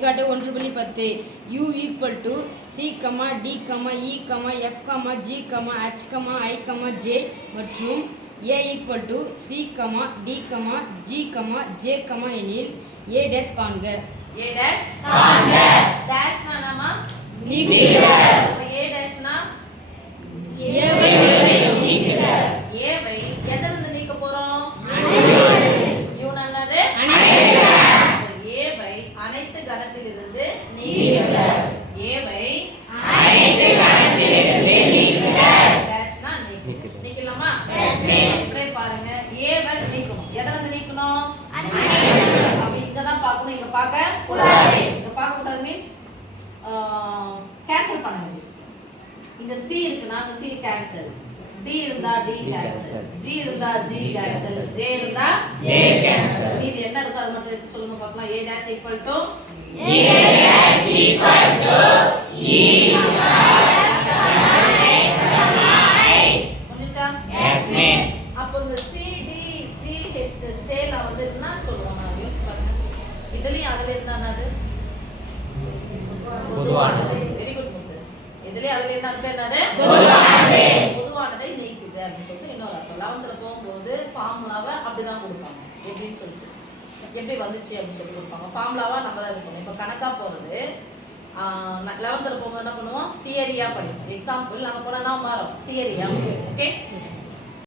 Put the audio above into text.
எடுத்துக்காட்டு 1/10 u equal to c, d, e, f, g, h, i, j மற்றும் a equal to c, d, g, j எனில் a dash காண்க. a dash காண்க. டேஷ்னா என்னமா? நீக்குக. அப்ப a டேஷ்னா a why நீக்குக. a வை எதில இருந்து நீக்க போறோம்? u என்னது? அனைத்து. a வை அனைத்து கணத்திலிருந்து நீக்குக. a வை அனைத்து கணத்திலிருந்து நீக்குக. டேஷ்னா நீக்குக. நீக்கலாமா? Yes miss. அப்படியே பாருங்க a வை நீக்கணும். எதில இருந்து நீக்கணும்? அப்ப இங்க தான் பார்க்கணும். இங்க பார்க்க கூடாது. இங்க பார்க்க கூடாது மீன்ஸ் கேன்சல் பண்ண வேண்டியது. இங்க c இருக்குனா அங்க c கேன்சல். d இருந்தா d கேன்சல். g இருந்தா g கேன்சல். j இருந்தா j கேன்சல். மீதி என்ன இருக்கு அது மட்டும் எடுத்து சொல்லுங்க பார்க்கலாம். a dash equal to e புரிஞ்சா? Yes miss. அப்போ இந்த c d g h j ல வந்து என்ன சொல்லுவாங்க யோசிச்சு பாருங்க. இதுலயும் அதுல இருந்தா என்னது? பொதுவானது. வெரி குட் முத்து. இதுலயும் அதுல இருந்தா பேர் என்னது? பொதுவானது. பொதுவானதை நீக்குது அப்படின்னு சொல்லிட்டு இன்னொரு அர்த்தம். 11th போகும்போது ஃபார்முலாவை அப்படிதான் கொடுப்பாங்க. எப்படின்னு சொல்லிட்டு எப்படி வந்துச்சு அப்படின்னு சொல்லி கொடுப்பாங்க. ஃபார்முலாவா நம்ம தான் இருக்கணும். இப்போ கணக்கா போறது 11th போகும்போது என்ன பண்ணுவோம்? தியரியா படிப்போம். எக்ஸாம்பிள் நாங்கள் போனா மாறும் தியரியா. ஓகே